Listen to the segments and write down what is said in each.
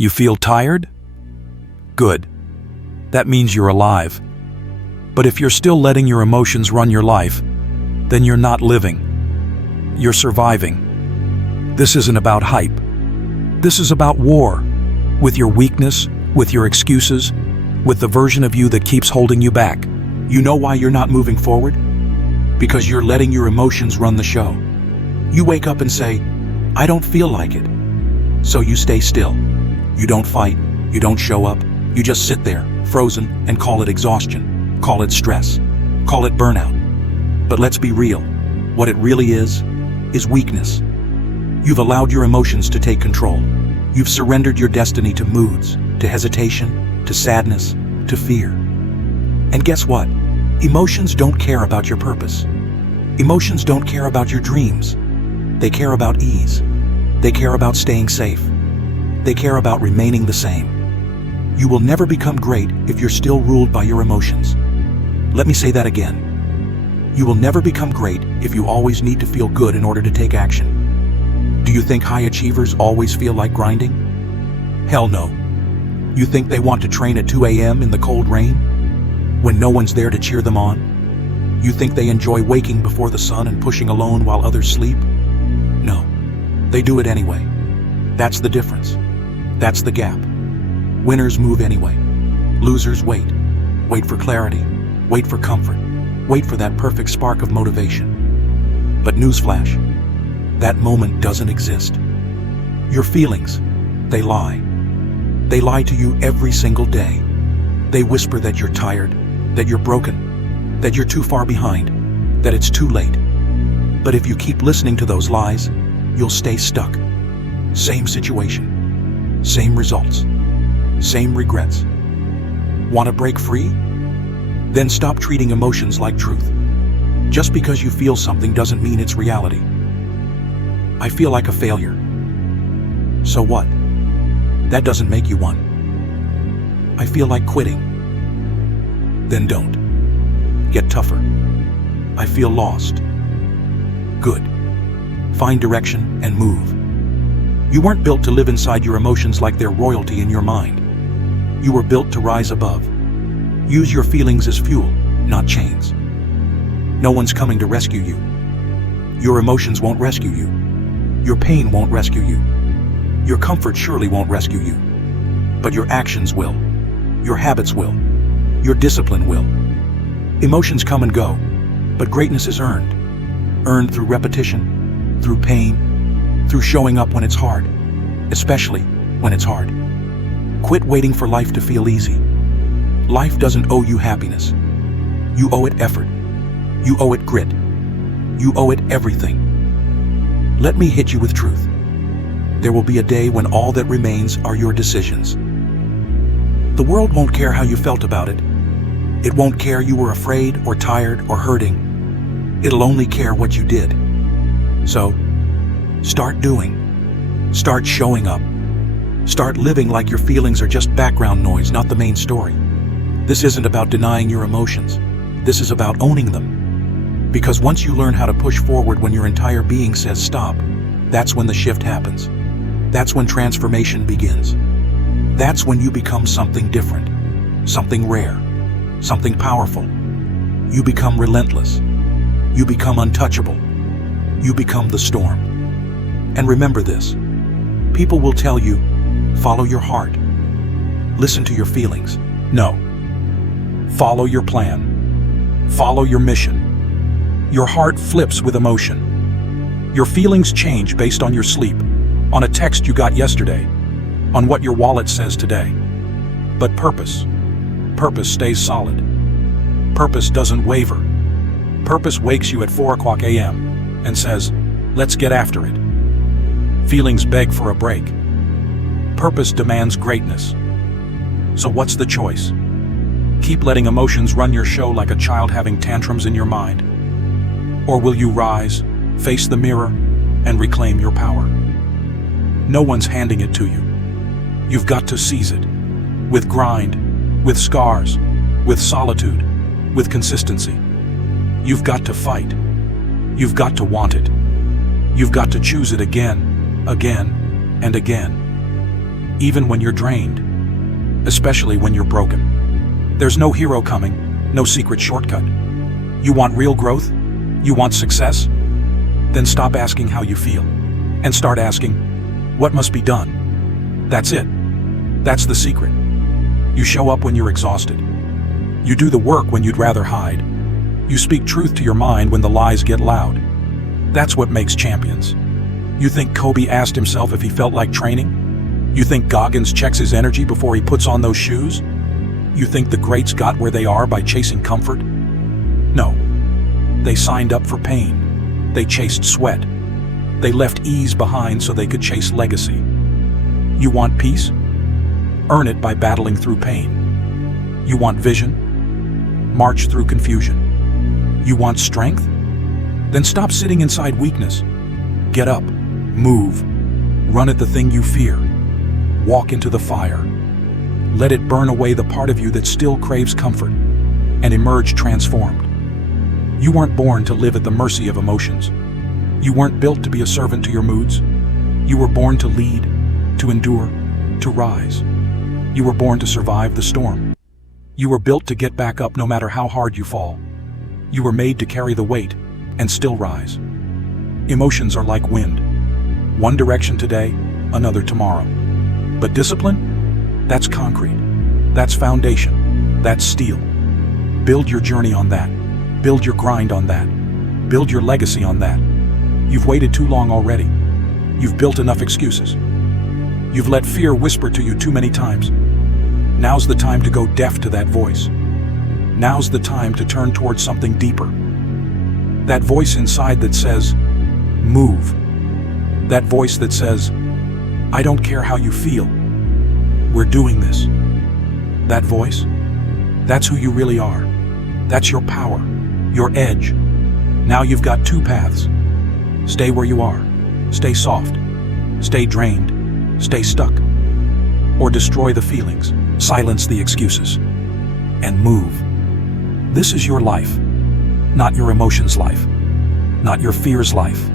You feel tired? Good. That means you're alive. But if you're still letting your emotions run your life, then you're not living. You're surviving. This isn't about hype. This is about war. With your weakness, with your excuses, with the version of you that keeps holding you back. You know why you're not moving forward? Because you're letting your emotions run the show. You wake up and say, I don't feel like it. So you stay still. You don't fight. You don't show up. You just sit there, frozen, and call it exhaustion. Call it stress. Call it burnout. But let's be real. What it really is weakness. You've allowed your emotions to take control. You've surrendered your destiny to moods, to hesitation, to sadness, to fear. And guess what? Emotions don't care about your purpose. Emotions don't care about your dreams. They care about ease. They care about staying safe. They care about remaining the same. You will never become great if you're still ruled by your emotions. Let me say that again. You will never become great if you always need to feel good in order to take action. Do you think high achievers always feel like grinding? Hell no. You think they want to train at 2 a.m. in the cold rain, when no one's there to cheer them on? You think they enjoy waking before the sun and pushing alone while others sleep? No. They do it anyway. That's the difference. That's the gap. Winners move anyway. Losers wait. Wait for clarity. Wait for comfort. Wait for that perfect spark of motivation. But newsflash, that moment doesn't exist. Your feelings, they lie. They lie to you every single day. They whisper that you're tired, that you're broken, that you're too far behind, that it's too late. But if you keep listening to those lies, you'll stay stuck. Same situation, same results, same regrets. Want to break free? Then stop treating emotions like truth. Just because you feel something doesn't mean it's reality. I feel like a failure. So what? That doesn't make you one. I feel like quitting. Then don't. Get tougher. I feel lost. Good. Find direction and move. You weren't built to live inside your emotions like they're royalty in your mind. You were built to rise above. Use your feelings as fuel, not chains. No one's coming to rescue you. Your emotions won't rescue you. Your pain won't rescue you. Your comfort surely won't rescue you. But your actions will. Your habits will. Your discipline will. Emotions come and go, but greatness is earned. Earned through repetition, through pain, through showing up when it's hard, especially when it's hard. Quit waiting for life to feel easy. Life doesn't owe you happiness. You owe it effort. You owe it grit. You owe it everything. Let me hit you with truth. There will be a day when all that remains are your decisions. The world won't care how you felt about it. It won't care you were afraid or tired or hurting. It'll only care what you did. So, start doing. Start showing up. Start living like your feelings are just background noise, not the main story. This isn't about denying your emotions. This is about owning them. Because once you learn how to push forward when your entire being says stop, that's when the shift happens. That's when transformation begins. That's when you become something different, something rare, something powerful. You become relentless. You become untouchable. You become the storm. And remember this, people will tell you, follow your heart. Listen to your feelings. No. Follow your plan. Follow your mission. Your heart flips with emotion. Your feelings change based on your sleep, on a text you got yesterday, on what your wallet says today. But purpose stays solid. Purpose doesn't waver. Purpose wakes you at 4 a.m. and says, let's get after it. Feelings beg for a break. Purpose demands greatness. So what's the choice? Keep letting emotions run your show like a child having tantrums in your mind? Or will you rise, face the mirror, and reclaim your power? No one's handing it to you. You've got to seize it. With grind, with scars, with solitude, with consistency. You've got to fight. You've got to want it. You've got to choose it again, again, and again. even when you're drained, especially when you're broken. There's no hero coming, no secret shortcut. You want real growth? You want success? Then stop asking how you feel and start asking, what must be done? That's it. That's the secret. You show up when you're exhausted. You do the work when you'd rather hide. You speak truth to your mind when the lies get loud. That's what makes champions. You think Kobe asked himself if he felt like training? You think Goggins checks his energy before he puts on those shoes? You think the greats got where they are by chasing comfort? No. They signed up for pain. They chased sweat. They left ease behind so they could chase legacy. You want peace? Earn it by battling through pain. You want vision? March through confusion. You want strength? Then stop sitting inside weakness. Get up, move, run at the thing you fear. Walk into the fire. Let it burn away the part of you that still craves comfort, and emerge transformed. You weren't born to live at the mercy of emotions. You weren't built to be a servant to your moods. You were born to lead, to endure, to rise. You were born to survive the storm. You were built to get back up no matter how hard you fall. You were made to carry the weight and still rise. Emotions are like wind. One direction today, another tomorrow. But discipline? That's concrete. That's foundation. That's steel. Build your journey on that. Build your grind on that. Build your legacy on that. You've waited too long already. You've built enough excuses. You've let fear whisper to you too many times. Now's the time to go deaf to that voice. Now's the time to turn towards something deeper. That voice inside that says, move. That voice that says, I don't care how you feel. We're doing this. That voice, that's who you really are. That's your power, your edge. Now you've got two paths. Stay where you are. Stay soft. Stay drained. Stay stuck. Or destroy the feelings. Silence the excuses. And move. This is your life. Not your emotions' life. Not your fears' life.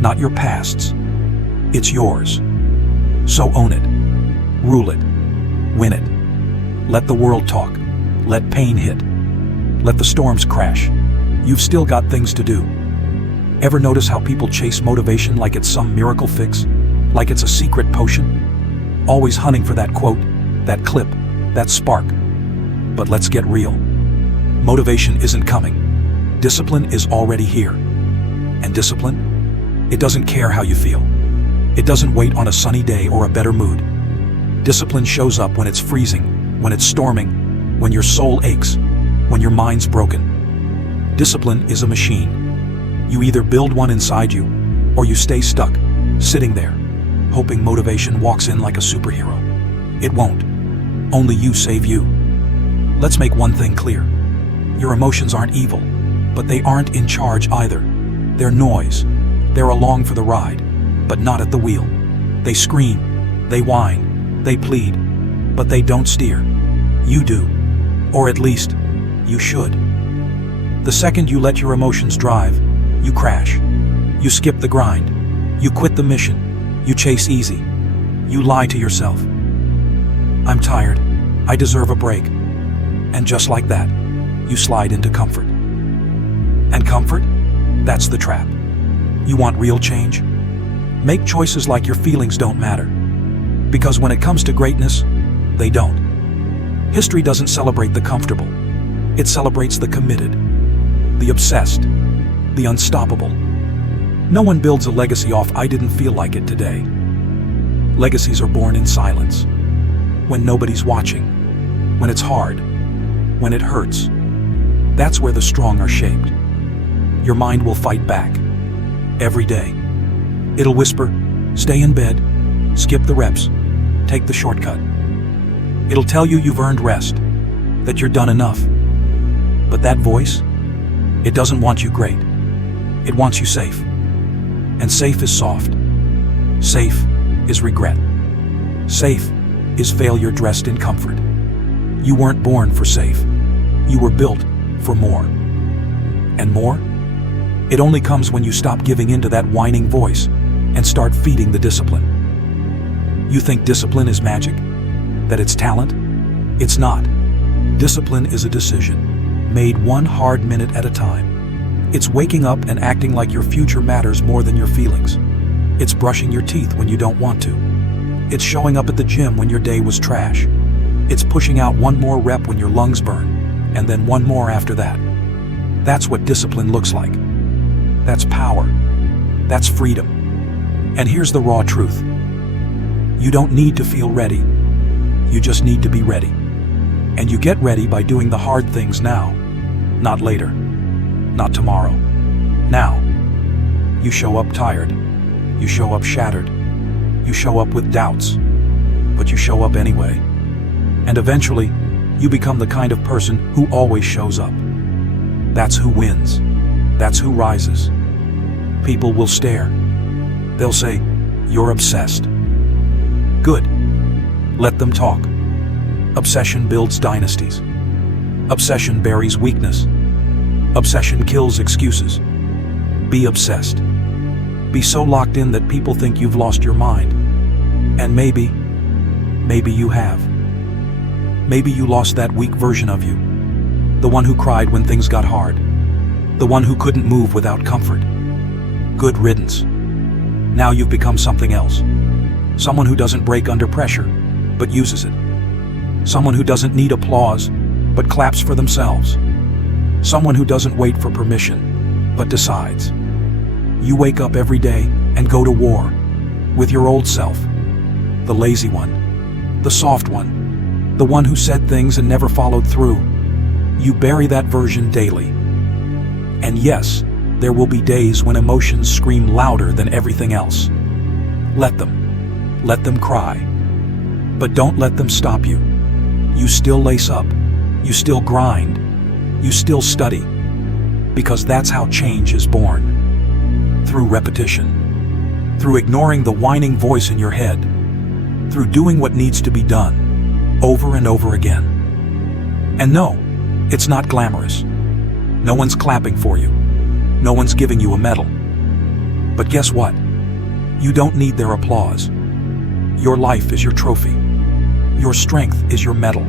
Not your past's. It's yours. So own it. Rule it. Win it. Let the world talk. Let pain hit. Let the storms crash. You've still got things to do. Ever notice how people chase motivation like it's some miracle fix? Like it's a secret potion? Always hunting for that quote, that clip, that spark. But let's get real. Motivation isn't coming. Discipline is already here. And discipline? It doesn't care how you feel. It doesn't wait on a sunny day or a better mood. Discipline shows up when it's freezing, when it's storming, when your soul aches, when your mind's broken. Discipline is a machine. You either build one inside you, or you stay stuck, sitting there, hoping motivation walks in like a superhero. It won't. Only you save you. Let's make one thing clear. Your emotions aren't evil, but they aren't in charge either. They're noise. They're along for the ride, but not at the wheel. They scream, they whine, they plead, but they don't steer. You do. Or at least, you should. The second you let your emotions drive, you crash. You skip the grind. You quit the mission. You chase easy. You lie to yourself. I'm tired. I deserve a break. And just like that, you slide into comfort. And comfort? That's the trap. You want real change? Make choices like your feelings don't matter. Because when it comes to greatness, they don't. History doesn't celebrate the comfortable. It celebrates the committed, the obsessed, the unstoppable. No one builds a legacy off "I didn't feel like it today." Legacies are born in silence. When nobody's watching. When it's hard. When it hurts. That's where the strong are shaped. Your mind will fight back. Every day. It'll whisper, stay in bed, skip the reps, take the shortcut. It'll tell you you've earned rest, that you're done enough. But that voice, it doesn't want you great. It wants you safe. And safe is soft. Safe is regret. Safe is failure dressed in comfort. You weren't born for safe. You were built for more. And more? It only comes when you stop giving in to that whining voice and start feeding the discipline. You think discipline is magic? That it's talent? It's not. Discipline is a decision, made one hard minute at a time. It's waking up and acting like your future matters more than your feelings. It's brushing your teeth when you don't want to. It's showing up at the gym when your day was trash. It's pushing out one more rep when your lungs burn, and then one more after that. That's what discipline looks like. That's power. That's freedom. And here's the raw truth. You don't need to feel ready. You just need to be ready. And you get ready by doing the hard things now, not later, not tomorrow. Now. You show up tired. You show up shattered. You show up with doubts. But you show up anyway. And eventually, you become the kind of person who always shows up. That's who wins. That's who rises. People will stare. They'll say, "You're obsessed." Good. Let them talk. Obsession builds dynasties. Obsession buries weakness. Obsession kills excuses. Be obsessed. Be so locked in that people think you've lost your mind. And maybe you have. Maybe you lost that weak version of you. The one who cried when things got hard. The one who couldn't move without comfort. Good riddance. Now you've become something else. Someone who doesn't break under pressure, but uses it. Someone who doesn't need applause, but claps for themselves. Someone who doesn't wait for permission, but decides. You wake up every day and go to war with your old self. The lazy one, the soft one, the one who said things and never followed through. You bury that version daily. And yes, there will be days when emotions scream louder than everything else. Let them cry. But don't let them stop you. You still lace up, you still grind, you still study. Because that's how change is born. Through repetition. Through ignoring the whining voice in your head. Through doing what needs to be done, over and over again. And no, it's not glamorous. No one's clapping for you. No one's giving you a medal. But guess what? You don't need their applause. Your life is your trophy. Your strength is your medal.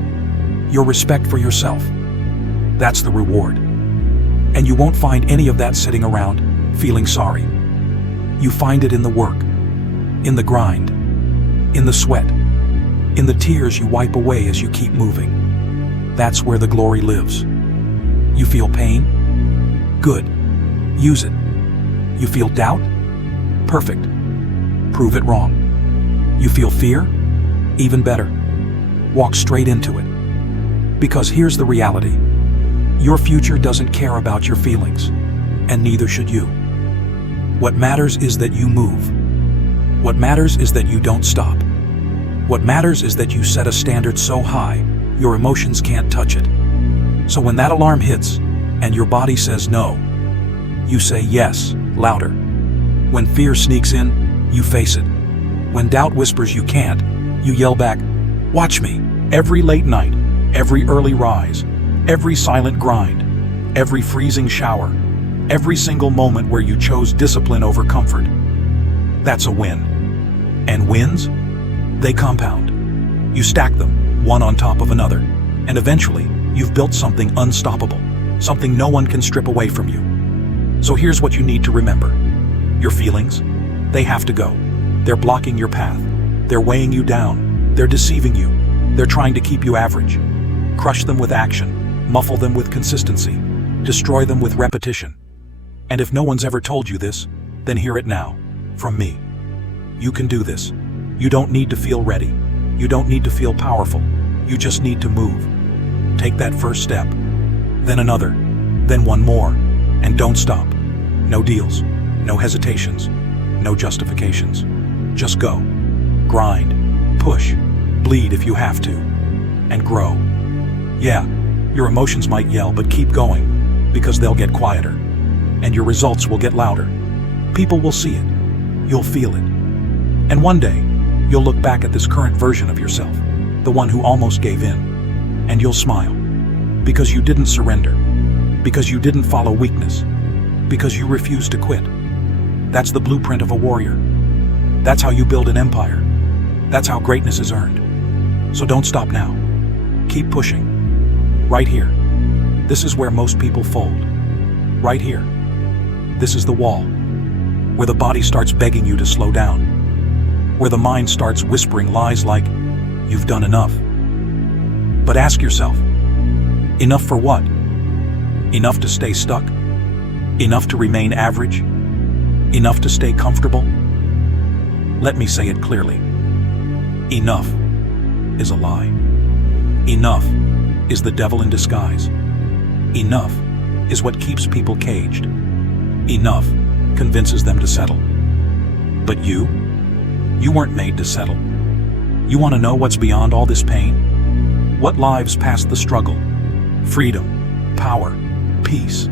Your respect for yourself. That's the reward. And you won't find any of that sitting around, feeling sorry. You find it in the work, in the grind, in the sweat, in the tears you wipe away as you keep moving. That's where the glory lives. You feel pain? Good. Use it. You feel doubt? Perfect. Prove it wrong. You feel fear? Even better. Walk straight into it. Because here's the reality. Your future doesn't care about your feelings, and neither should you. What matters is that you move. What matters is that you don't stop. What matters is that you set a standard so high, your emotions can't touch it. So when that alarm hits, and your body says no, you say yes, louder. When fear sneaks in, you face it. When doubt whispers you can't, you yell back, "Watch me." Every late night, every early rise, every silent grind, every freezing shower, every single moment where you chose discipline over comfort. That's a win. And wins? They compound. You stack them, one on top of another, and eventually, you've built something unstoppable, something no one can strip away from you. So here's what you need to remember. Your feelings, they have to go. They're blocking your path. They're weighing you down. They're deceiving you. They're trying to keep you average. Crush them with action. Muffle them with consistency. Destroy them with repetition. And if no one's ever told you this, then hear it now, from me. You can do this. You don't need to feel ready. You don't need to feel powerful. You just need to move. Take that first step, then another, then one more, and don't stop. No deals, no hesitations, no justifications. Just go. Grind, push, bleed if you have to, and grow. Yeah, your emotions might yell, but keep going, because they'll get quieter, and your results will get louder. People will see it. You'll feel it. And one day, you'll look back at this current version of yourself, the one who almost gave in, and you'll smile. Because you didn't surrender. Because you didn't follow weakness. Because you refused to quit. That's the blueprint of a warrior. That's how you build an empire. That's how greatness is earned. So don't stop now. Keep pushing. Right here. This is where most people fold. Right here. This is the wall. Where the body starts begging you to slow down. Where the mind starts whispering lies like, you've done enough. But ask yourself, enough for what? Enough to stay stuck? Enough to remain average? Enough to stay comfortable? Let me say it clearly. Enough is a lie. Enough is the devil in disguise. Enough is what keeps people caged. Enough convinces them to settle. But you weren't made to settle. You want to know what's beyond all this pain? What lives past the struggle? Freedom, power, peace.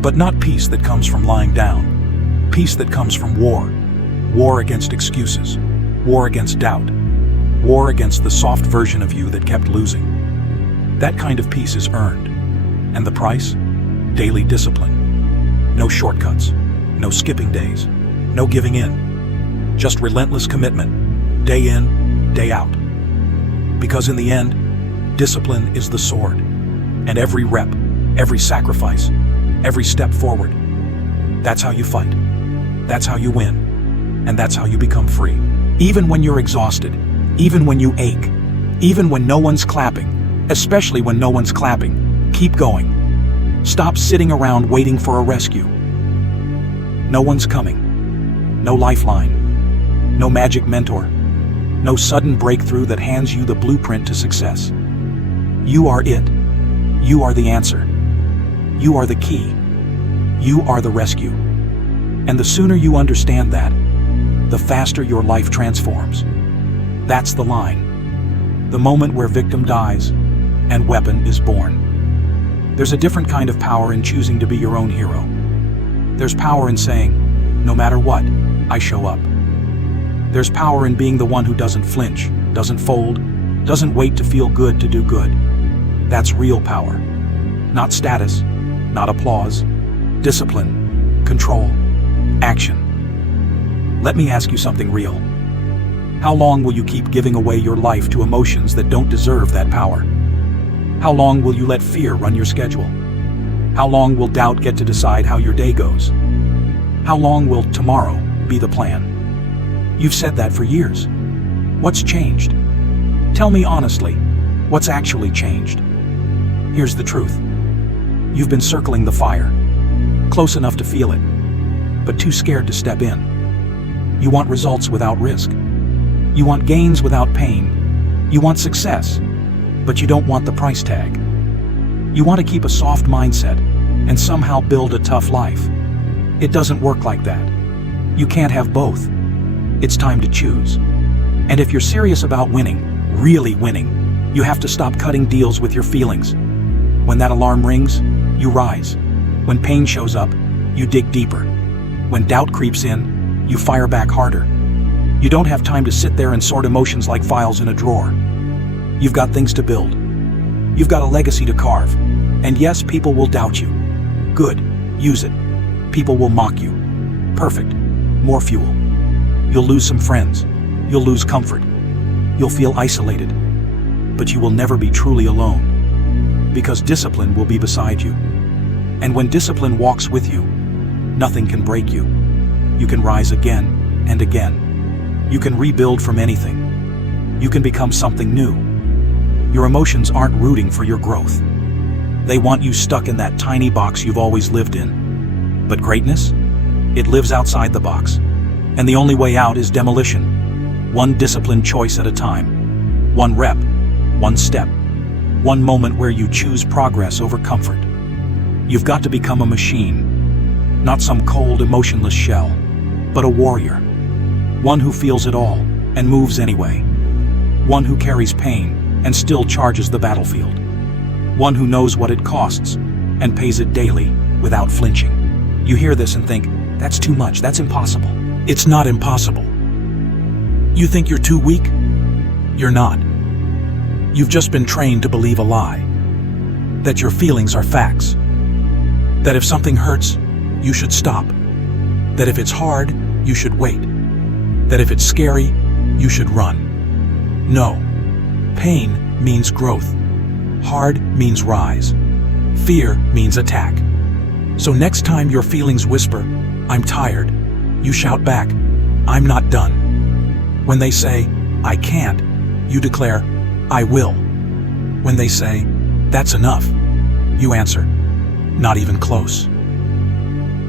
But not peace that comes from lying down. Peace that comes from war. War against excuses. War against doubt. War against the soft version of you that kept losing. That kind of peace is earned. And the price? Daily discipline. No shortcuts. No skipping days. No giving in. Just relentless commitment. Day in, day out. Because in the end, discipline is the sword. And every rep, every sacrifice, every step forward. That's how you fight. That's how you win. And that's how you become free. Even when you're exhausted, even when you ache, even when no one's clapping, especially when no one's clapping, keep going. Stop sitting around waiting for a rescue. No one's coming. No lifeline. No magic mentor. No sudden breakthrough that hands you the blueprint to success. You are it. You are the answer. You are the key. You are the rescue. And the sooner you understand that, the faster your life transforms. That's the line. The moment where victim dies and weapon is born. There's a different kind of power in choosing to be your own hero. There's power in saying, no matter what, I show up. There's power in being the one who doesn't flinch, doesn't fold, doesn't wait to feel good to do good. That's real power. Not status, not applause, discipline, control, action. Let me ask you something real. How long will you keep giving away your life to emotions that don't deserve that power? How long will you let fear run your schedule? How long will doubt get to decide how your day goes? How long will tomorrow be the plan? You've said that for years. What's changed? Tell me honestly, what's actually changed? Here's the truth. You've been circling the fire, close enough to feel it, but too scared to step in. You want results without risk. You want gains without pain. You want success, but you don't want the price tag. You want to keep a soft mindset and somehow build a tough life. It doesn't work like that. You can't have both. It's time to choose. And if you're serious about winning, really winning, you have to stop cutting deals with your feelings. When that alarm rings, you rise. When pain shows up, you dig deeper. When doubt creeps in, you fire back harder. You don't have time to sit there and sort emotions like files in a drawer. You've got things to build. You've got a legacy to carve. And yes, people will doubt you. Good, use it. People will mock you. Perfect, more fuel. You'll lose some friends. You'll lose comfort. You'll feel isolated. But you will never be truly alone. Because discipline will be beside you. And when discipline walks with you, nothing can break you. You can rise again and again. You can rebuild from anything. You can become something new. Your emotions aren't rooting for your growth. They want you stuck in that tiny box you've always lived in. But greatness? It lives outside the box. And the only way out is demolition. One disciplined choice at a time. One rep. One step. One moment where you choose progress over comfort. You've got to become a machine. Not some cold, emotionless shell, but a warrior. One who feels it all and moves anyway. One who carries pain and still charges the battlefield. One who knows what it costs and pays it daily without flinching. You hear this and think, that's too much, that's impossible. It's not impossible. You think you're too weak? You're not. You've just been trained to believe a lie. That your feelings are facts. That if something hurts, you should stop. That if it's hard, you should wait. That if it's scary, you should run. No. Pain means growth. Hard means rise. Fear means attack. So next time your feelings whisper, "I'm tired," you shout back, "I'm not done." When they say, "I can't," you declare, "I will." When they say, "That's enough," you answer, "Not even close."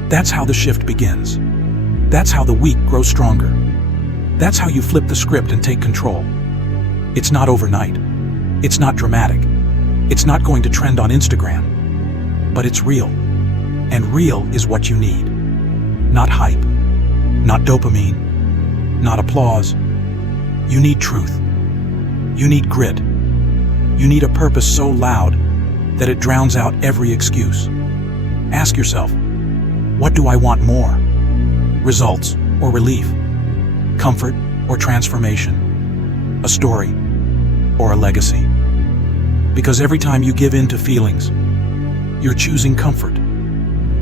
That's how the shift begins. That's how the week grows stronger. That's how you flip the script and take control. It's not overnight. It's not dramatic. It's not going to trend on Instagram. But it's real. And real is what you need. Not hype. Not dopamine. Not applause. You need truth. You need grit. You need a purpose so loud that it drowns out every excuse. Ask yourself, what do I want more? Results or relief? Comfort or transformation? A story or a legacy? Because every time you give in to feelings, you're choosing comfort.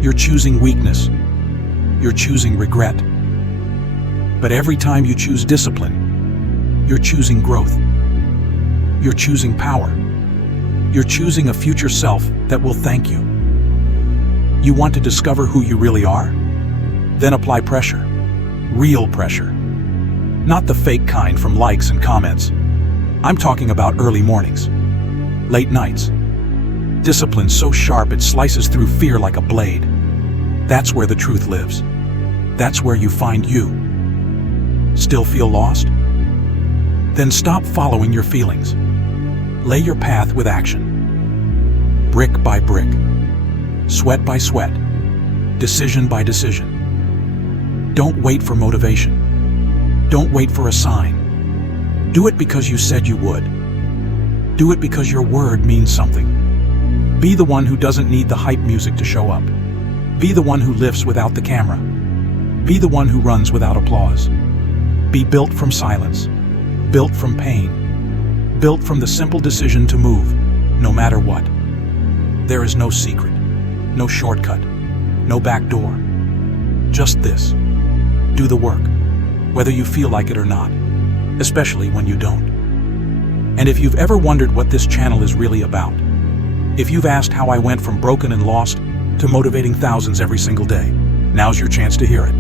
You're choosing weakness. You're choosing regret. But every time you choose discipline, you're choosing growth. You're choosing power. You're choosing a future self that will thank you. You want to discover who you really are? Then apply pressure. Real pressure. Not the fake kind from likes and comments. I'm talking about early mornings. Late nights. Discipline so sharp it slices through fear like a blade. That's where the truth lives. That's where you find you. Still feel lost? Then stop following your feelings. Lay your path with action. Brick by brick. Sweat by sweat. Decision by decision. Don't wait for motivation. Don't wait for a sign. Do it because you said you would. Do it because your word means something. Be the one who doesn't need the hype music to show up. Be the one who lifts without the camera. Be the one who runs without applause. Be built from silence. Built from pain. Built from the simple decision to move, no matter what. There is no secret, no shortcut, no back door. Just this. Do the work, whether you feel like it or not, especially when you don't. And if you've ever wondered what this channel is really about, if you've asked how I went from broken and lost to motivating thousands every single day, now's your chance to hear it.